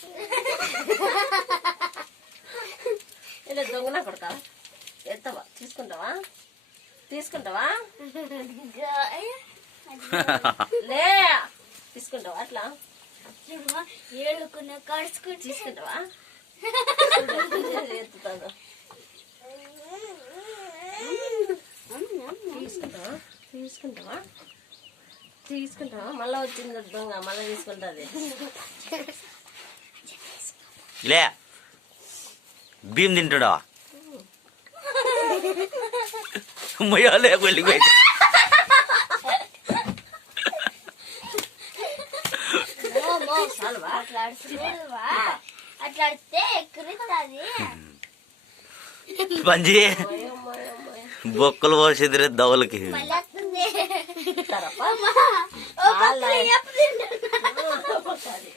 చూడు. ఇలా దొంగన కొడతా ఎత్తవా? తీసుకుంటావా? తీసుకుంటావా. లే! తీసుకుంటావా అట్లా? ఏడుకున్న కడుచుకుంటే తీసుకుంటావా? ఎత్తుతాను. తీసుకుంటావా? తీసుకుంటావా? తీసుకుంటావా? మళ్ళీ వచ్చింది దొంగ మళ్ళీ తీసుకుంటుంది. లే. భీమ్ తింటుడా? మొయ్యాలే వెళ్ళిపోయి చాలువా అట్లా అడుచుకోవా అట్లా అడితే ఎక్కడుతుంది పంజి బొక్కలు పోసిదిరే దవలకి. మళ్ళీ వస్తుంది